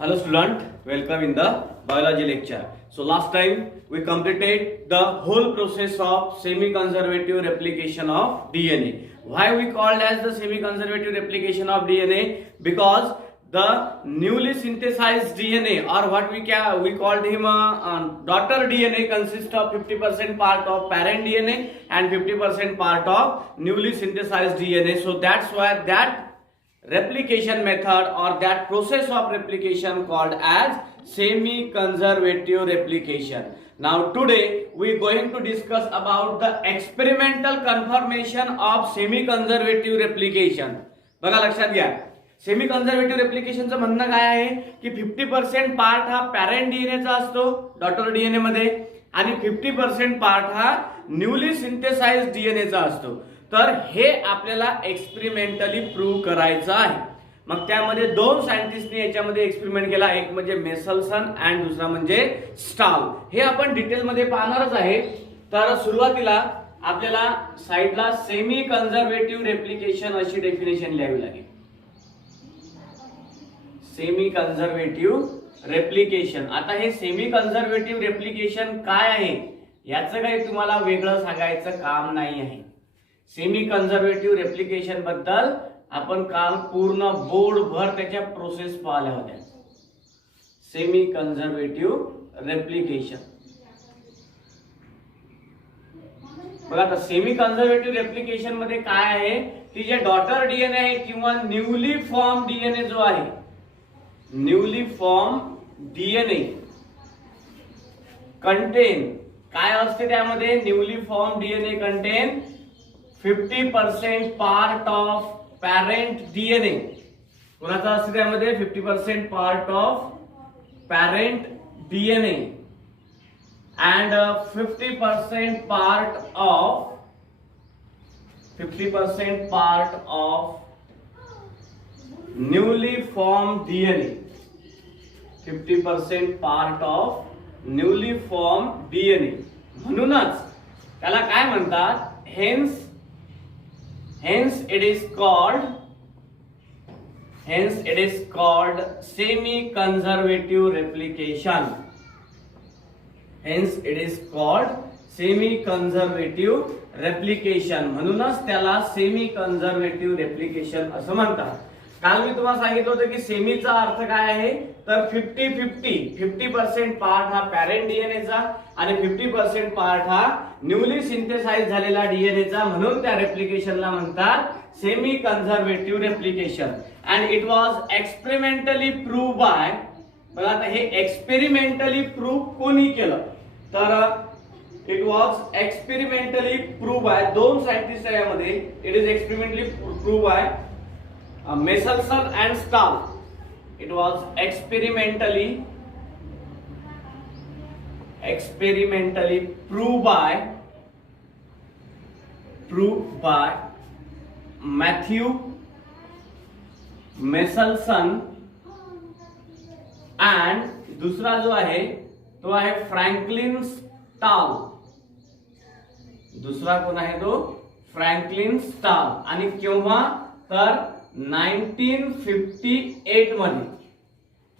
Hello student, welcome in the biology lecture. So last time we completed the whole process of semi-conservative replication of DNA. Why we called as the semi-conservative replication of DNA? Because the newly synthesized DNA, or what we called him daughter DNA, consists of 50% part of parent DNA and 50% part of newly synthesized DNA. So that's why that replication method or that process of replication called as semi-conservative replication. Now today we are going to discuss about the experimental confirmation of semi-conservative replication. बघा लक्षात घ्या, semi conservative रेप्लिकेशनचं म्हणणं काय आहे की 50% part हा parent डीएनएचा असतो daughter DNA मध्ये आणि 50% पार्ट हा न्यूली सिंथेसाइज्ड डीएनएचा असतो. तर हे आपल्याला एक्सपेरिमेंटली प्रूव्ह करायचं आहे. मग त्यामध्ये दोन सायंटिस्टने याच्यामध्ये एक्सपेरिमेंट केला, एक म्हणजे मेसलसन आणि दुसरा म्हणजे स्टाल. हे आपण डिटेल मध्ये पाहणारच आहे. तर सुरुवातीला आपल्याला साइडला सेमी कन्झर्वेटिव्ह रेप्लिकेशन अशी डेफिनेशन लिहावी लागेल. Semi conservative replication. आता हे सेमी कन्झर्वेटिव्ह रेप्लिकेशन काय आहे याचं काही तुम्हाला वेगळं सांगायचं काम नाही आहे. सेमी कन्झर्वेटिव्ह रेप्लिकेशन बद्दल आपण काल पूर्ण बोर्ड भर त्याच्या प्रोसेस पाहिल्या होत्या. सेमी कन्झर्वेटिव्ह रेप्लिकेशन बघा, आता सेमी कन्झर्वेटिव्ह रेप्लिकेशन मध्ये काय आहे की जे डॉटर डीएनए आहे किंवा न्यूली फॉर्म डीएनए जो आहे, न्यूली फॉर्म डीएनए कंटेन काय असते त्यामध्ये, newly form DNA content 50% part of parent DNA. कोणाचा असते त्यामध्ये 50% part of parent DNA and 50% part of newly formed DNA. 50% part of newly formed DNA. म्हणूनच त्याला काय म्हणतात, hence it is called semi conservative replication. Hence it is called semi conservative replication. म्हणूनच त्याला semi conservative replication असं म्हणतात. काल मी तुम्हाला सांगितलं होतं की सेमीचा अर्थ काय आहे, तर 50% पार्ट हा पॅरेंट डीएनएचा आणि 50% पार्ट हा न्यूली सिंथेसाइज झालेला डीएनएचा. म्हणून त्या रेप्लिकेशनला म्हणतात semi conservative replication. And it was experimentally prove by, बघा आता हे एक्सपेरिमेंटली प्रूव्ह कोणी केलं, तर it was experimentally prove by दोन सायंटिस्ट यामध्ये. It is experimentally prove by Meselson and Stahl. It was experimentally prove by Matthew Meselson and दुसरा जो आहे तो आहे फ्रँकलिन स्टाल. दुसरा कोण आहे तो, फ्रँकलिन स्टाल. आणि केव्हा, तर 1958 मध्ये.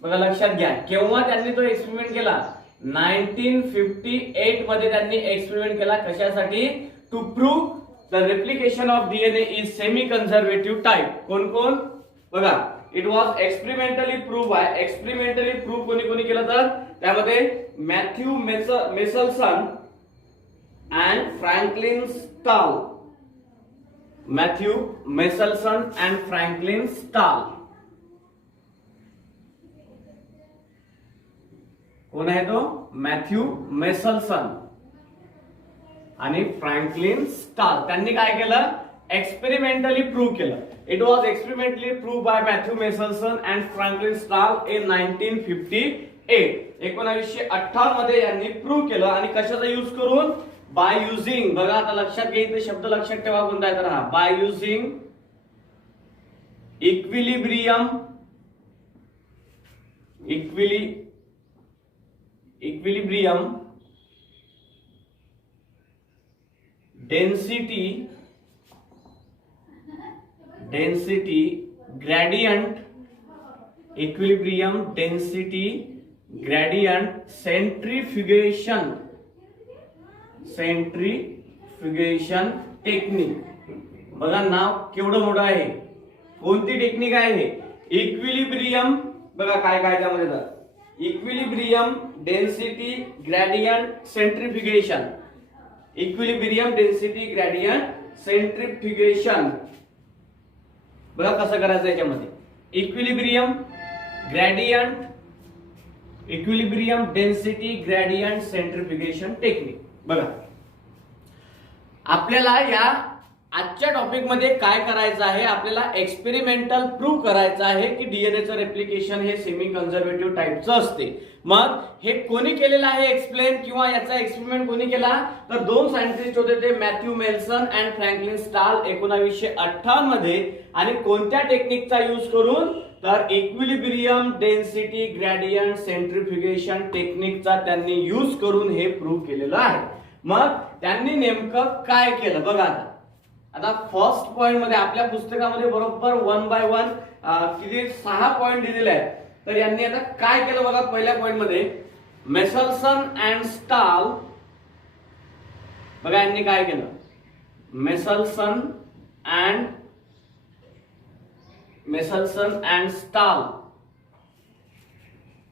बघा लक्षात घ्या, केव्हा त्यांनी तो एक्सपेरिमेंट केला, 1958 मध्ये त्यांनी एक्सपेरिमेंट केला. कशासाठी, to prove the replication of DNA is semi conservative type. कोण कोण बघा, it was experimentally prove by, experimentally prove कोणी केलं, तर त्यामध्ये Matthew Meselson and Franklin Stahl. Matthew Meselson and Franklin Stahl. कोण आहे तो, मॅथ्यू मेसलसन आणि फ्रँकलिन स्टाल. त्यांनी काय केलं, एक्सपेरिमेंटली प्रूव्ह केलं. It was experimentally prove by Matthew Meselson and Franklin Stahl in 1958. 1958 मध्ये यांनी प्रूव्ह केलं. आणि कशाचा यूज करून, बाय युझिंग, बघा आता लक्षात घ्यायचं शब्द लक्षात ठेवा कोणता आहे, तर हा by using equilibrium density gradient equilibrium density gradient centrifugation technique. बघा नाव केवढं मोठं आहे. कोणती टेक्निक आहे? इक्विलिब्रियम. बघा काय काय त्यामध्ये तर equilibrium density gradient centrifugation. Equilibrium density gradient centrifugation. बघा कसं करायचं याच्यामध्ये. Equilibrium density gradient centrifugation technique. बघा आपल्याला या आजच्या टॉपिक मध्ये काय करायचं आहे, आपल्याला एक्सपेरिमेंटल प्रूव्ह करायचं आहे की डीएनएचं रेप्लिकेशन हे सेमी कन्झर्वेटिव्ह टाइपचं असते. मग हे कोणी केलेलं आहे एक्सप्लेन किंवा याचा एक्सपेरिमेंट कोणी केला, तर दोन सायंटिस्ट होते ते मॅथ्यू मेल्सन अँड फ्रँकलिन स्टाल 1958 मध्ये. आणि कोणत्या टेक्निकचा यूज करून, तर इक्विलिब्रियम डेन्सिटी ग्रेडियंट सेंट्रीफ्युगेशन टेक्निकचा त्यांनी यूज करून हे प्रूव्ह केलेलं आहे. मग त्यांनी नेमकं काय केलं बघा. आता फर्स्ट पॉइंट मध्ये आपल्या पुस्तकामध्ये बरोबर 1 by 1 किती 6 पॉइंट दिलेले आहेत. तर यांनी आता काय केलं बघा. पहिल्या पॉइंट मध्ये मेसलसन अँड स्टाल. बघा यांनी काय केलं. मेसलसन अँड स्टाल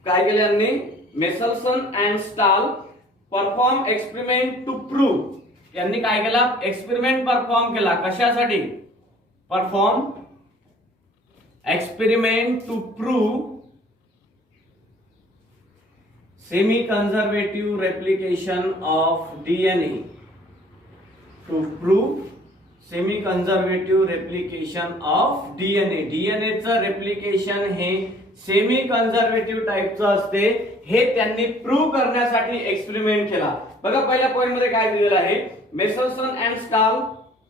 काय केलं यांनी. Meselson and Stahl perform experiment to prove. यांनी काय केला, एक्सपेरिमेंट परफॉर्म केला. कशासाठी? Perform experiment to prove semi conservative replication of DNA. To prove semi conservative replication of DNA. डीएनएचं रेप्लिकेशन हे सेमी कन्झर्वेटिव्ह टाइपचं असते हे त्यांनी प्रूव्ह करण्यासाठी एक्सपेरिमेंट केला. बघा पहिल्या पॉइंट मध्ये काय दिलेलं आहे. Meselson and stall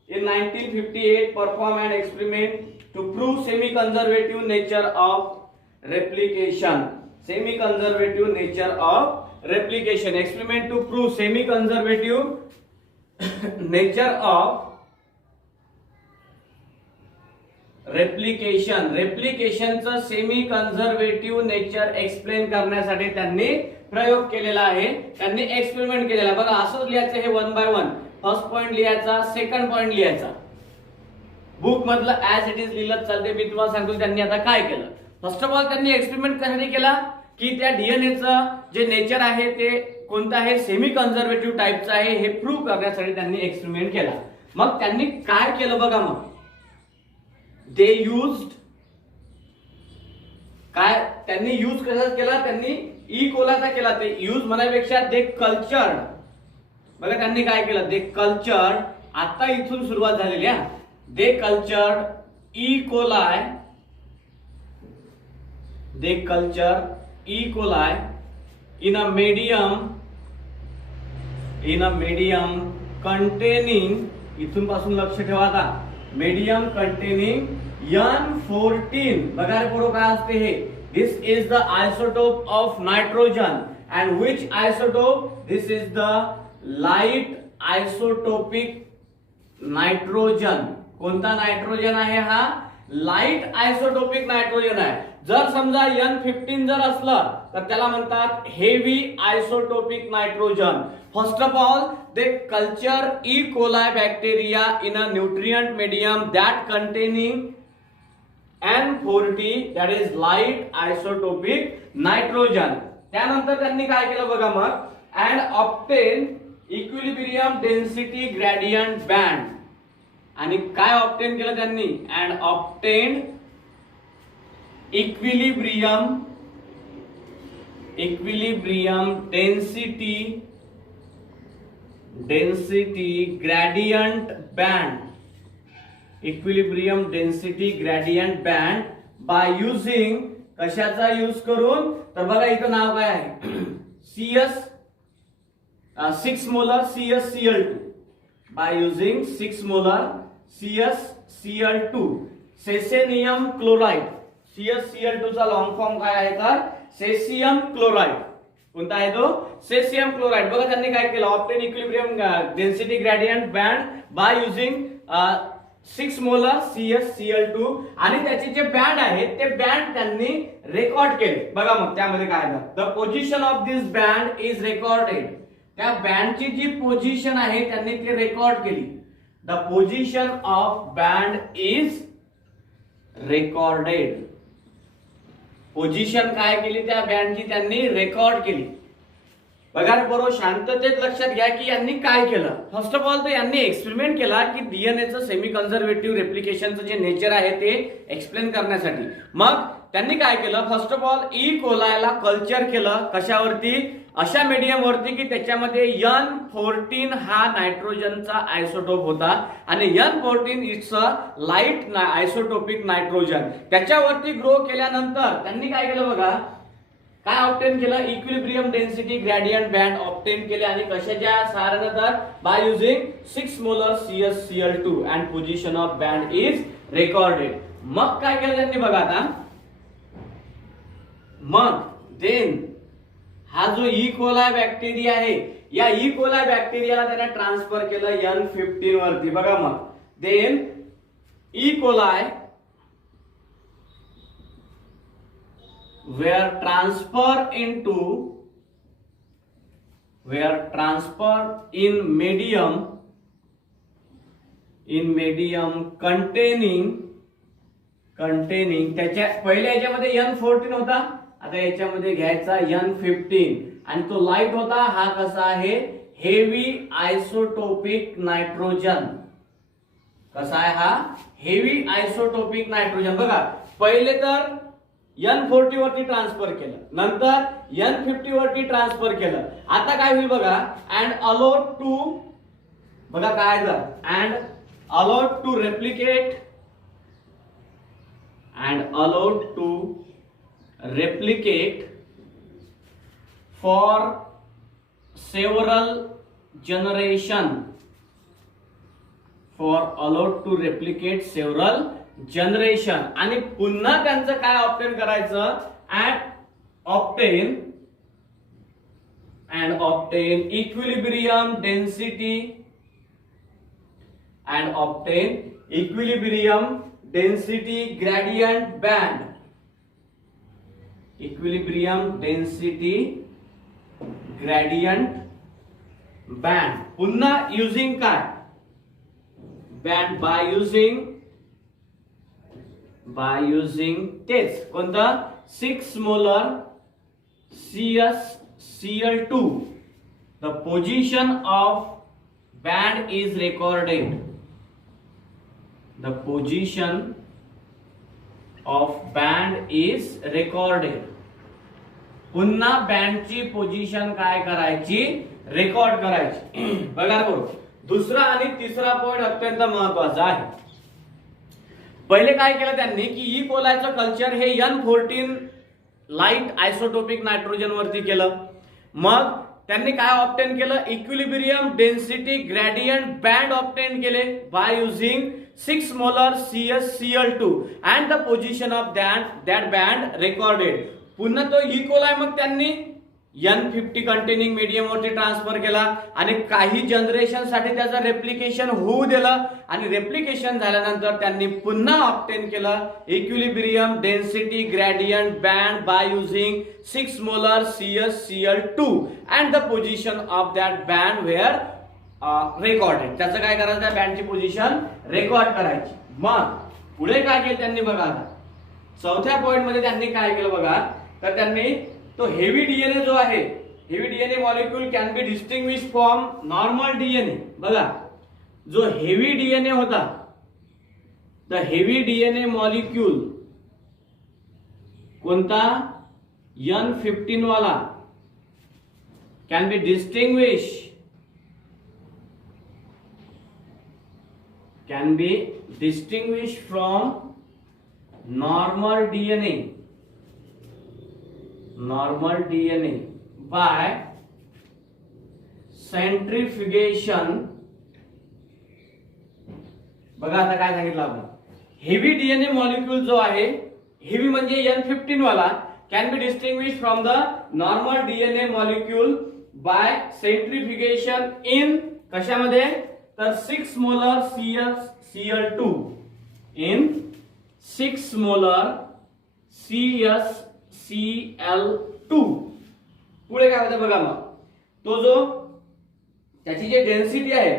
in 1958 perform an experiment to prove semi-conservative nature of replication. Semi-conservative nature of replication. Experiment to prove semi-conservative nature of replication. रेप्लिकेशनचं सेमी कन्झर्वेटिव्ह नेचर एक्सप्लेन करण्यासाठी त्यांनी प्रयोग केलेला आहे. त्यांनी एक्सपेरिमेंट केलेला. बघा असंच लिहायचं हे 1 by 1. फर्स्ट पॉइंट लिहायचा, सेकंड पॉइंट लिहायचा. बुक मधलं ऍज इट इज लिहिलं चालते. मी तुम्हाला सांगतो त्यांनी आता काय केलं. फर्स्ट ऑफ ऑल त्यांनी एक्सपेरिमेंट कशासाठी केला की त्या डीएनएचं जे नेचर आहे ते कोणतं आहे, सेमी कन्झर्वेटिव्ह टाइपचं आहे हे प्रूव्ह करण्यासाठी त्यांनी एक्सपेरिमेंट केला. मग त्यांनी काय केलं बघा. मग दे युज्ड काय त्यांनी यूज कशाचा केला, त्यांनी ई कोलाचा केला. ते यूज म्हणापेक्षा दे कल्चर्ड. बघा त्यांनी काय केलं, दे कल्चर्ड. आता इथून सुरुवात झालेली आहे. They cultured E coli. They culture E coli in a medium containing, इथून पासून लक्ष ठेवा आता, medium containing N14. बघा रे पोरो काय असते हे. This is the isotope of nitrogen. And which isotope? This is the light isotopic nitrogen. कोणता नायट्रोजन आहे हा? लाईट आयसोटोपिक नायट्रोजन आहे. जर समजा N15 जर असलं तर त्याला म्हणतात heavy isotopic nitrogen. First of all they culture E coli bacteria in a nutrient medium that containing N40, that is light isotopic nitrogen. त्यानंतर त्यांनी काय केलं बघा मग, and obtain equilibrium density gradient band. आणि काय ऑब्टेन केलं त्यांनी, and obtain equilibrium density gradient band. Equilibrium density gradient band by using, कशाचा यूज करून, तर बघा इथं नाव काय आहे, CS 6 molar CsCl2. by using 6 molar CsCl2 caesium chloride. CsCl2 चा लॉंग फॉर्म काय आहे तर सेसियम क्लोराइड. कोणता आहे तो? Caesium chloride. बघा त्यांनी काय केलं, obtain equilibrium density gradient band by using 6 molar CsCl2 आणि त्याचे जे बँड आहेत ते बँड त्यांनी रेकॉर्ड केले. बघा मग त्यामध्ये काय आहे, the position of this band is recorded. त्या बँडची जी पोझिशन आहे त्यांनी ती रेकॉर्ड केली. The position of band is recorded. Position काय केली त्या बँडची त्यांनी रेकॉर्ड केली. बघा बरोबर शांततेत लक्षात घ्या की यांनी काय केलं. फर्स्ट ऑफ ऑल तर यांनी एक्सपेरिमेंट केला की डीएनएचं सेमी कन्झर्वेटिव्ह रेप्लिकेशनचं जे नेचर आहे ते एक्सप्लेन करण्यासाठी. मग त्यांनी काय केलं, फर्स्ट ऑफ ऑल ई कोलायला कल्चर केलं. कशावरती, अशा मीडियम वरती की त्याच्यामध्ये N14 हा नायट्रोजनचा आयसोटोप होता आणि N14 it's a light isotopic nitrogen. त्याच्यावरती ग्रो केल्यानंतर त्यांनी काय केलं बघा, काय ऑब्टेन केलं, equilibrium density gradient band obtain केले आणि कशाच्या सहाय्याने, तर by using 6 molar CsCl2 and position of band is recorded. मग काय केलं त्यांनी बघा आता, मग देन हा जो ई कोलाय बॅक्टेरिया आहे या ई कोलाय बॅक्टेरियाला त्याने ट्रान्सफर केलं N15 वरती. बघा मग then E coli were transferred in medium containing त्याच्या पहिल्या याच्यामध्ये N14 होता, आता याच्यामध्ये घ्यायचा N15 आणि तो लाईट होता. हा कसा आहे, हेवी आयसोटोपिक नायट्रोजन. कसा आहे हा, हेवी आयसोटोपिक नायट्रोजन. बघा पहिले तर N40 वरती ट्रान्सफर केलं, नंतर N50 वरती ट्रान्सफर केलं. आता काय होईल बघा, अँड अलाउड टू, बघा काय झालं, and allowed to replicate for several generation आणि पुन्हा त्यांचं काय ऑब्टेन करायचं, obtain equilibrium density gradient band पुन्हा युजिंग काय, बँड बाय युजिंग तेच कोणतं, 6 molar CsCl2. The position of band is recorded. पुन्हा बँडची पोझिशन काय करायची, रेकॉर्ड करायची. बघा बरोबर. दुसरा आणि तिसरा पॉइंट अत्यंत महत्वाचा आहे. पहिले काय केलं त्यांनी की ई कोलायचं कल्चर हे N14 लाईट आयसोटोपिक नायट्रोजन वरती केलं. मग त्यांनी काय ऑब्टेन केलं, equilibrium density gradient band obtain केले by using 6 molar CsCl2 and the position of that band recorded. पुन्हा तो ई कोलाय मग त्यांनी N50 कंटेनिंग मीडियम वरती ट्रान्सफर केला आणि काही जनरेशन साठी त्याचं रेप्लिकेशन होऊ दिलं आणि रेप्लिकेशन झाल्यानंतर त्यांनी पुन्हा ऑब्टेन केलं equilibrium density gradient band by using 6 molar CsCl2 and the position of that band were recorded. त्याचं काय करायचं, त्या बँडची पोझिशन रेकॉर्ड करायची. मग पुढे काय केलं त्यांनी बघा, आता चौथ्या पॉइंट मध्ये त्यांनी काय केलं बघा, तर त्यांनी तो हेवी डीएनए जो आहे, heavy DNA molecule can be distinguish from normal DNA. बघा जो हेवी डीएनए होता, द हेवी डीएनए मॉलिक्यूल कोणता, N15 वाला, can be distinguish from normal DNA by centrifugation. बघा आता काय सांगितलं आपण, हेवी डीएनए मॉलिक्यूल जो आहे, हेवी म्हणजे N15 वाला, can be distinguish from the normal DNA molecule by centrifugation in कशामध्ये, तर 6 molar CsCl2 in 6 molar CsCl2. पुढे काय होतं बघा, मग तो जो त्याची जे डेन्सिटी आहे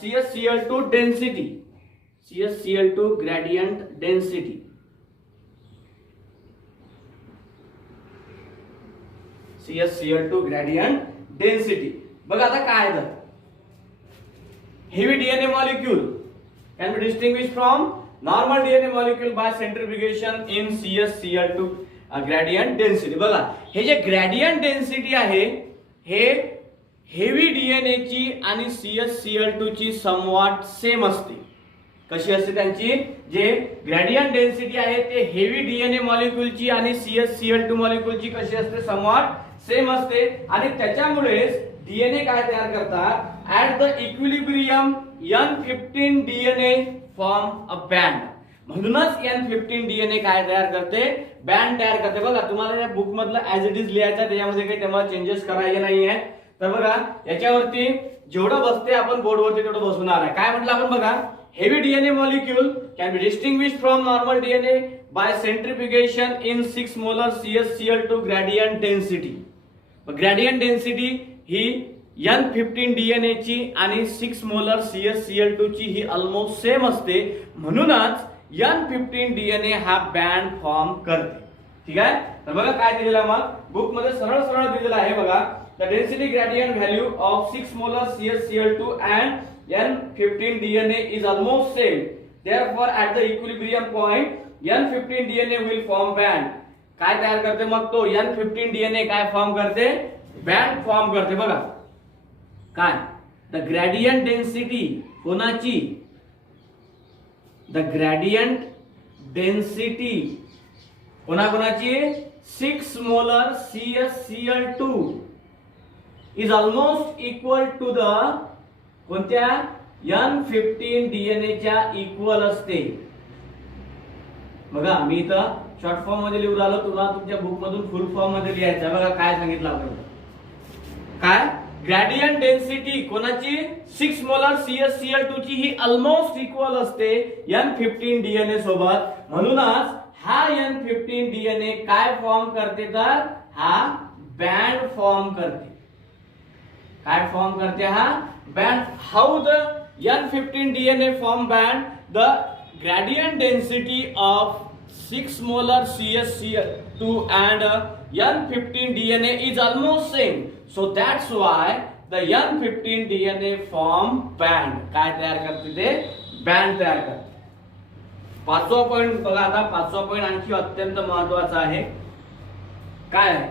CsCl2 density, CsCl2 gradient density, CsCl2 gradient density. बघा आता काय आहे, heavy DNA molecule can be distinguished from normal DNA molecule by centrifugation in CsCl2 gradient density. बघा हे जे ग्रेडियंट डेन्सिटी आहे हे हेवी डीएनए ची आणि CsCl2 ची समवॉट सेम असते. कशी असते त्यांची, जे ग्रेडियंट डेन्सिटी आहे ते हेवी डीएनए मॉलिक्यूलची आणि CsCl2 मॉलिक्यूलची कशी असते, समवॉट सेम असते. आणि त्याच्यामुळेच डीएनए काय तयार करतात, at the equilibrium N15 DNA form a band. म्हणूनच N15 डीएनए काय तयार करते, बँड तयार करते. बघा तुम्हाला या बुक मधलं ऍज इट इज लिहायचं, त्याच्यामध्ये काही तेव्हा चेंजेस करायचे नाहीये. तर बघा याच्यावरती जेवढं बसते आपण बोर्डवरती तेवढं बसवणार आहे. काय म्हटलं आपण बघा, heavy DNA molecule can be distinguished from normal DNA by centrifugation in 6 molar CsCl2 gradient density. Gradient density ही N15 डीएनए ची आणि 6 मोलर CsCl2 ची ही ऑलमोस्ट सेम असते. म्हणूनच N15 डीएनए हा बँड फॉर्म करते. ठीक आहे. तर बघा काय दिलेलं आहे, मग बुक मध्ये सरळ सरळ दिलेलं आहे बघा, the density gradient value of 6 molar CsCl2 and N15 DNA is almost same. Therefore, at the equilibrium point, N15 DNA will form band. काय तयार करते मग तो N15 DNA काय फॉर्म करते, बँड फॉर्म करते. बघा काय, द ग्रेडियंट डेन्सिटी कोणाची, द ग्रेडियंट डेन्सिटी कोणाकोणाची, 6 molar CsCl2 is almost equal to the कोणत्या, N15 डीएनए च्या इक्वल असते. बघा मी इथं शॉर्ट फॉर्म मध्ये लिहून राहिलो, तुम्हाला तुमच्या बुक मधून फुल फॉर्म मध्ये लिहायचं. बघा काय सांगितलं आपण, काय ग्रेडियंट डेन्सिटी कोणाची, 6 मोलर CsCl2 ची ही ऑलमोस्ट इक्वल असते N15 डीएनए सोबत. म्हणूनच हा N15 डीएनए काय फॉर्म करते, तर हा बँड फॉर्म करते. काय फॉर्म करते, हा band. How the N15 DNA form band, the gradient density of 6 molar CsCl2 and N15 DNA is almost same. So that's why the N15 DNA form band. काय तयार करते, ते बँड तयार करते. पाचवा पॉइंट बघा, आता पाचवा पॉइंट आणखी अत्यंत महत्वाचा आहे. काय आहे,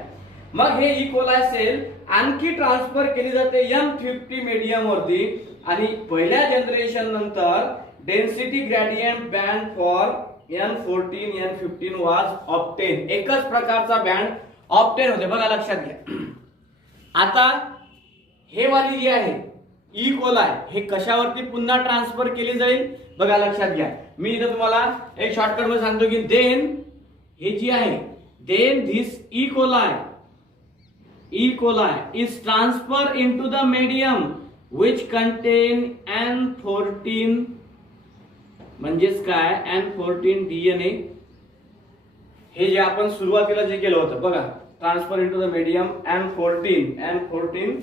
मग हे इकोलाय सेल आणखी ट्रान्सफर केली जाते N50 मीडियम वरती आणि पहिल्या जनरेशन नंतर density gradient band for N14 N15 वाज ऑब्टेन. एकच प्रकारचा बँड ऑब्टेन होते. बघा लक्षात घ्या. आता हे वाली जी आहे ई कोलाय, हे कशावरती पुन्हा ट्रान्सफर केली जाईल, बघा लक्षात घ्या. मी इथं तुम्हाला एक शॉर्टकट मध्ये सांगतो की देन हे जी आहे, then this E coli is transferred into the medium which contain N14 म्हणजेच काय, N14 डीएनए. हे जे आपण सुरुवातीला जे केलं होतं बघा, transfer into the medium N14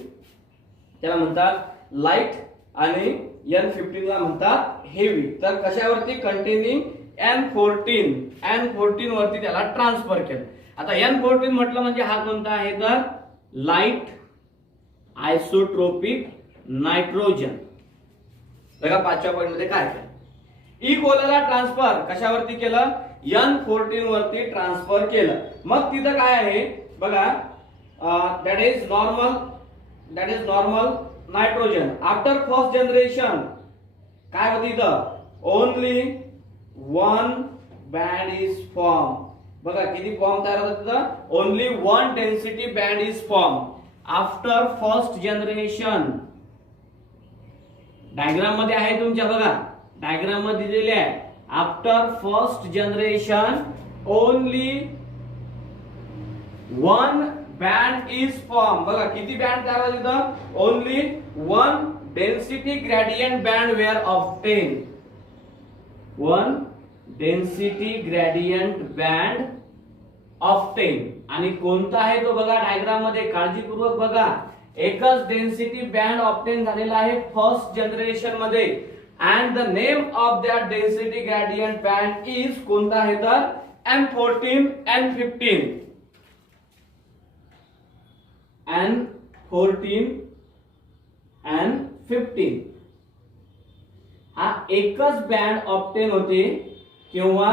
त्याला म्हणतात लाईट आणि N15 ला म्हणतात हेवी. तर कशावरती, कंटेनिंग N14 वरती त्याला ट्रान्सफर केलं. आता N14 म्हटलं म्हणजे हा कोणता आहे, तर लाइट आयसोट्रोपिक नायट्रोजन. बघा पाचव्या पॉइंट मध्ये काय केलं, ई कोलाला ट्रान्सफर कशावरती केलं, N14 वरती ट्रान्सफर केलं. मग तिथं काय आहे बघा, that is normal nitrogen. After first generation काय होतं इथं, only one band is form. बघा किती फॉर्म तयार होतात तिथं, only one density band is form after first generation. Diagram मध्ये आहे तुमच्या, बघा डायग्राम मध्ये दिलेले आहे, after first generation only one band is form. बघा किती बँड तयार होतात तिथं, only one density gradient band were obtained. One density gradient band obtained. आणि कोणता आहे तो बघा डायग्राम मध्ये काळजीपूर्वक बघा. एकच डेन्सिटी बँड ऑब्टेन झालेला आहे फर्स्ट जनरेशन मध्ये. And the name of that density gradient band is कोणता आहे तर N14 N15. N14 N15 हा एकच बँड ऑब्टेन होते किंवा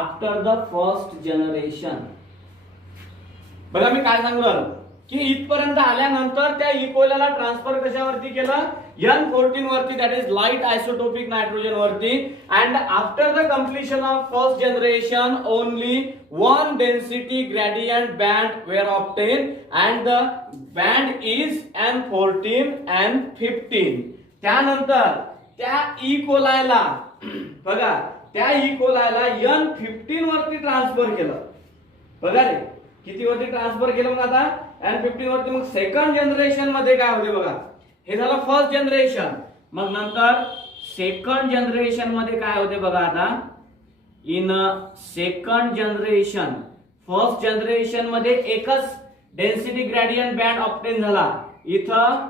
आफ्टर द फर्स्ट जनरेशन. बघा मी काय सांगू राहिलो की इथपर्यंत आल्यानंतर त्या इक्वलला ट्रान्सफर कशावरती केलं N14 वरती, that is light isotopic nitrogen वरती. And after the completion of first generation only one density gradient band were obtain and the band is N14 N15. त्यानंतर त्या इक्वलायला बघा त्या इक्वलायला N15 वरती ट्रान्सफर केलं. बघा रे किती वरती ट्रान्सफर केलं मग आता N15 वरती. मग सेकंड जनरेशन मध्ये काय होते बघा, हे झालं फर्स्ट जनरेशन. मग नंतर सेकंड जनरेशन मध्ये काय होते बघा आता. In second generation first generation मध्ये एकच डेन्सिटी ग्रेडियंट बँड ऑब्टेन झाला. इथं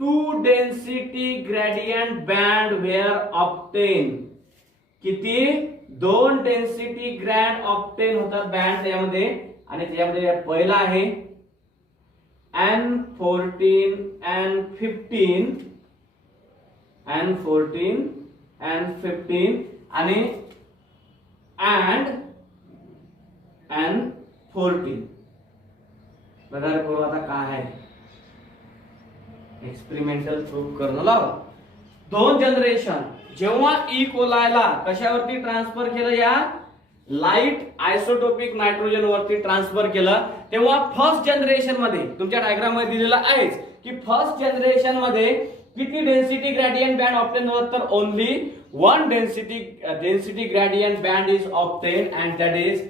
two density gradient band were obtain. किती दोन डेन्सिटी ग्रँड ऑब्टेन होतात बँड त्यामध्ये. आणि त्यामध्ये पहिला आहे N14 N15 N14 N15 आणि and N14. बघा रे पोरं आता काय आहे एक्सपेरिमेंटल प्रूफ करणं लावा. दोन जनरेशन जेव्हा इक्वलायला कशावरती ट्रान्सफर केलं या लाइट आयसोटोपिक नायट्रोजन वरती ट्रान्सफर केलं, तेव्हा फर्स्ट जनरेशन मध्ये तुमच्या डायग्राम मध्ये दिलेला आहेच की फर्स्ट जनरेशन मध्ये किती डेन्सिटी ग्रेडियंट बँड ऑब्टेन होतात तर only one density gradient band is obtain and that is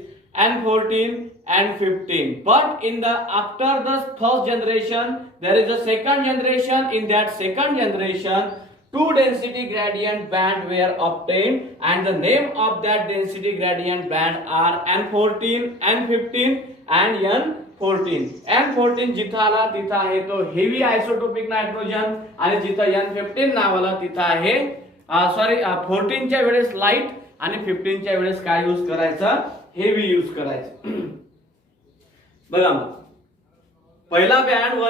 N14 N15. But in the after the first generation there is a second generation. In that second generation two density gradient band were obtained and the name of that density gradient band are N14 N15 and N14. N14 जिथं आला तिथं आहे तो heavy isotopic nitrogen आणि जिथं N15 नावाला तिथं आहे 14 च्या वेळेस लाइट आणि 15 च्या वेळेस काय यूज करायचं हेवी यूज करायचं. बघा पहिला बँड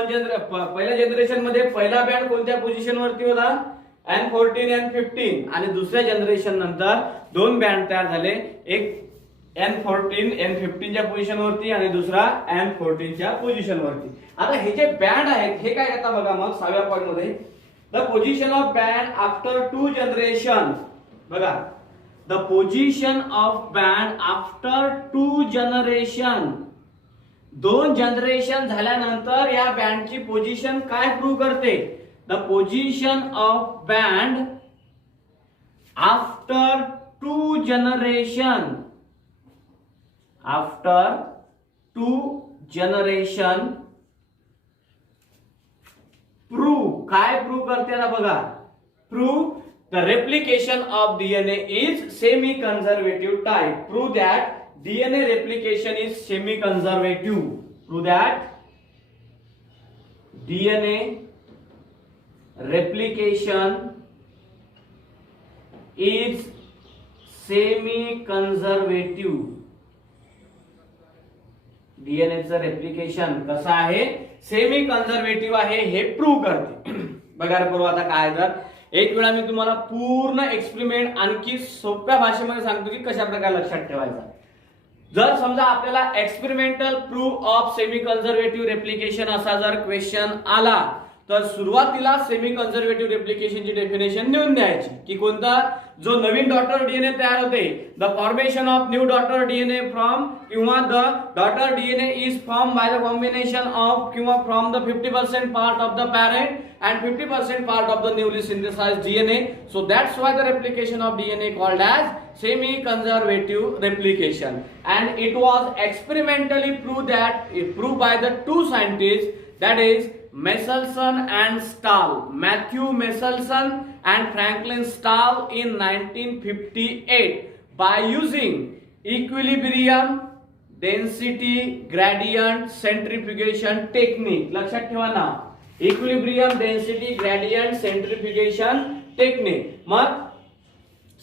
पहिल्या जनरेशन मध्ये पहिला बँड कोणत्या पोझिशन वरती होता N14 N15 आणि दुसऱ्या जनरेशन नंतर दोन बँड तयार झाले, एक N14 N15 च्या पोझिशन वरती आणि दुसरा N14 च्या पोझिशन वरती. आता हे जे बँड आहेत हे काय करता बघा मग 6व्या पॉइंट मध्ये the position of band after two generation. बघा the position of band after two generation. दोन जनरेशन झाल्यानंतर या बँडची पोझिशन काय प्रूव्ह करते. The position of band after two generation. After two generation prove काय प्रूव्ह करते ना बघा. Prove the replication of DNA is semi-conservative type. Prove that DNA replication is semi-conservative. Prove that DNA replication is semi-conservative. DNA चं replication कसं आहे semi conservative आहे हे prove करते. बघा रे बरोबर. आता काय तर एक वेळा मी तुम्हाला पूर्ण एक्सपेरिमेंट आणखी सोप्या भाषेमध्ये सांगतो की कशा प्रकारे लक्षात ठेवायचा. जर समजा आपल्याला experimental proof of semi conservative replication असा जर क्वेश्चन आला तर सुरुवातीला सेमी कन्झर्वेटिव्ह रेप्लिकेशनची डेफिनेशन देऊन द्यायची की कोणता जो नवीन डॉटर डीएनए तयार होते the formation of new daughter DNA from किंवा the daughter DNA is form by the combination of किंवा from the 50% part of the parent and 50% part of the newly synthesized DNA. So that's why the replication of DNA called as semi-conservative replication. And it was experimentally proved by the two scientists, that is Michelson and Stahl, Matthew Michelson and Franklin Stahl in 1958 by using equilibrium, density, gradient, centrifugation technique. लक्षात ठेवा ना, equilibrium, density, gradient, सेंट्रिफ्युगेशन technique. मग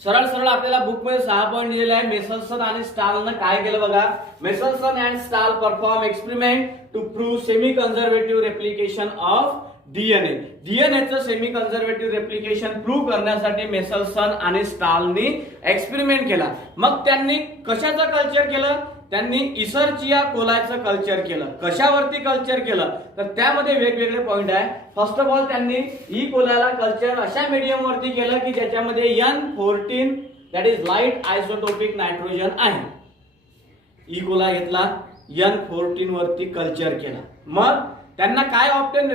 सरळ सरळ आपल्याला book मध्ये 6 point दिलेला आहे. मेसलसन आणि स्टालनं काय केलं बघा. Meselson and Stahl perform experiment to prove semi conservative replication of DNA. डीएनएचं सेमी कन्झर्वेटिव्ह रेप्लिकेशन प्रूव्ह करण्यासाठी मेसलसन आणि स्टालनी एक्सपेरिमेंट केला. मग त्यांनी कशाचं कल्चर केलं. त्यांनी इसर्चिया कोलायचं कल्चर केलं. कशावरती कल्चर केलं तर त्यामध्ये वेगवेगळे पॉइंट आहे. फर्स्ट ऑफ ऑल त्यांनी ई कोलाला कल्चर अशा मीडियम वरती केलं की ज्याच्यामध्ये N14 that is light isotopic nitrogen आहे. ई कोला घेतला, N14 वरती कल्चर केला. मग त्यांना काय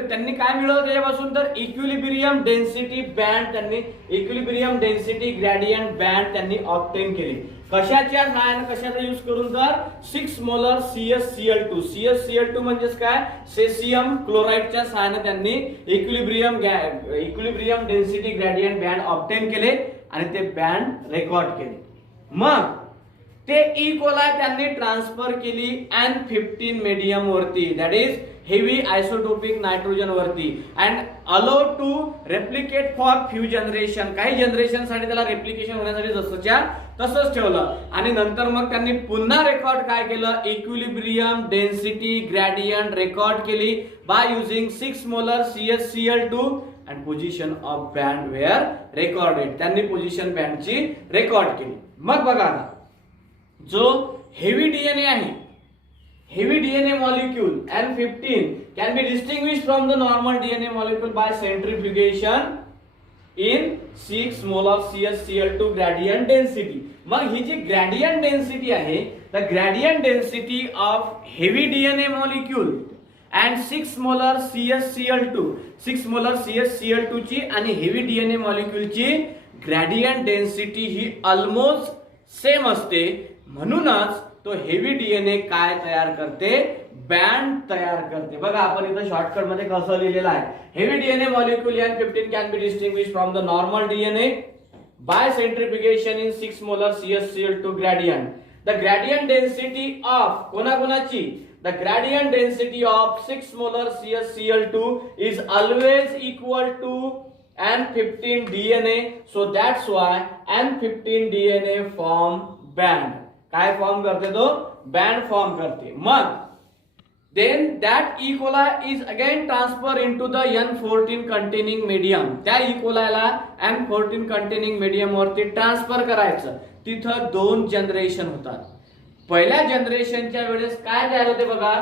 त्यांनी काय मिळवलं त्याच्यापासून तर इक्विलिब्रियम डेन्सिटी बँड, त्यांनी इक्विलिब्रियम डेन्सिटी ग्रेडियंट बँड त्यांनी ऑब्टेन केली. कशाच्या सहाय्याने, कशाचा यूज करून तर 6 मोलर CsCl2. CsCl2 म्हणजेच काय, सेसियम क्लोराईडच्या सहाय्याने त्यांनी equilibrium density gradient band obtain केले आणि ते बँड रेकॉर्ड केले. मग ते ई कोलाय त्यांनी ट्रान्सफर केली N15 मीडियम वरती, that is heavy isotopic nitrogen वरती, and allow to replicate for few generation. काही जनरेशन साठी त्याला रेप्लिकेशन होण्यासाठी जसंच्या तसंच ठेवलं. आणि नंतर मग त्यांनी पुन्हा रेकॉर्ड काय केलं, इक्विलिब्रियम डेन्सिटी ग्रेडियंट रेकॉर्ड केली by using 6 molar CsCl2 and position of band were recorded. त्यांनी पोझिशन बँडची रेकॉर्ड केली. मग बघा आता जो हेवी डीएनए आहे, heavy DNA molecule N15 can be distinguished from the normal DNA molecule by centrifugation in 6 molar CsCl2 gradient density. मग ही जी gradient density आहे, the gradient density of heavy DNA molecule and 6 molar CsCl2, 6 molar CsCl2 ची आणि heavy DNA molecule ची gradient density ही almost same असते. म्हणूनच तो heavy DNA काय तयार करते, बँड तयार करते. बघा आपण इथं शॉर्टकट मध्ये कसं लिहिलेलं आहे. Heavy DNA molecule N15 can be distinguished from the normal DNA by centrifugation in 6 molar CsCl2 gradient. The gradient density of कोणाकोणाची, the gradient density of 6 molar CsCl2 is always equal to N15 DNA. So that's why N15 DNA form band. काय form करते, तो band form करते. मग then that E. coli is again transfer into the N14 containing medium. त्या E. coli N14 containing medium वरती transfer करायचं. तिथं 2 generation होतात. पहिल्या जनरेशनच्या वेळेस काय तयार होते बघा,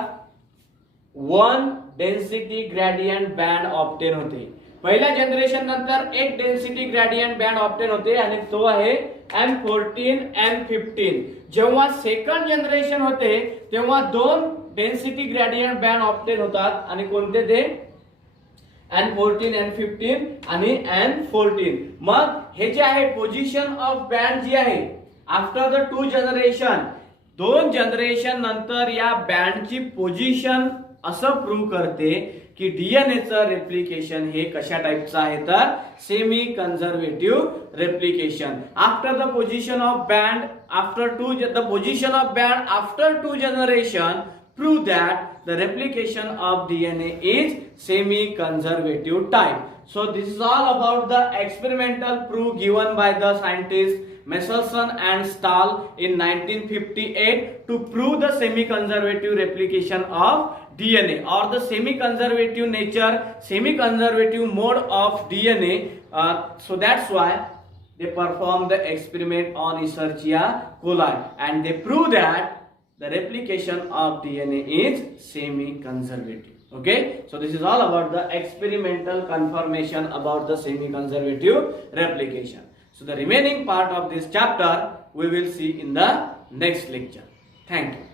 1 डेन्सिटी ग्रेडियंट बँड ऑब्टेन होते. पहिल्या जनरेशन नंतर एक डेन्सिटी ग्रेडियंट बँड ऑब्टेन होते आणि तो आहे N14 N15. जेव्हा सेकंड जनरेशन होते तेव्हा 2 डेन्सिटी ग्रेडियंट बँड ऑब्टेन होतात आणि कोणते ते N14 N15 आणि N14. मग हे जे आहे पोझिशन ऑफ बँड जी आहे आफ्टर द 2 जनरेशन, 2 जनरेशन नंतर या बँडची पोझिशन असं प्रूव्ह करते की डीएनएचं रेप्लिकेशन हे कशा टाइपचं आहे तर semi conservative replication. After the position of band after 2 generation prove that the replication of DNA is semi-conservative type. So this is all about the experimental proof given by the scientists Michelson and Stahl in 1958 to prove the semi-conservative replication of DNA or the semi-conservative nature, semi-conservative mode of DNA. So that's why they perform the experiment on Escherichia coli and they prove that the replication of DNA is semi-conservative. Okay, so this is all about the experimental confirmation about the semi-conservative replication. So the remaining part of this chapter we will see in the next lecture. Thank you.